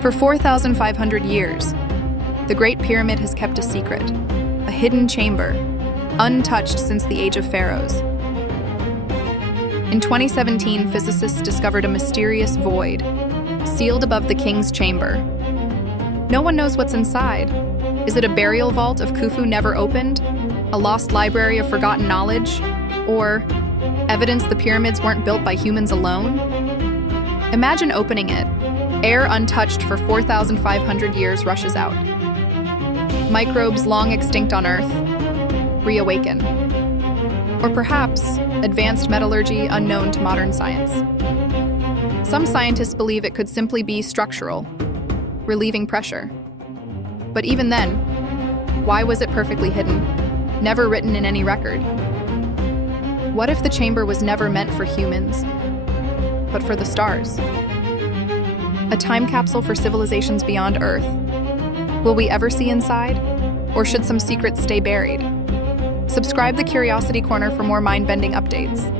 For 4,500 years, the Great Pyramid has kept a secret, a hidden chamber, untouched since the age of Pharaohs. In 2017, physicists discovered a mysterious void, sealed above the king's chamber. No one knows what's inside. Is it a burial vault of Khufu never opened? A lost library of forgotten knowledge? Or evidence the pyramids weren't built by humans alone? Imagine opening it. Air untouched for 4,500 years rushes out. Microbes long extinct on Earth reawaken. Or perhaps advanced metallurgy unknown to modern science. Some scientists believe it could simply be structural, relieving pressure. But even then, why was it perfectly hidden, never written in any record? What if the chamber was never meant for humans, but for the stars? A time capsule for civilizations beyond Earth. Will we ever see inside? Or should some secrets stay buried? Subscribe to Curiosity Corner for more mind-bending updates.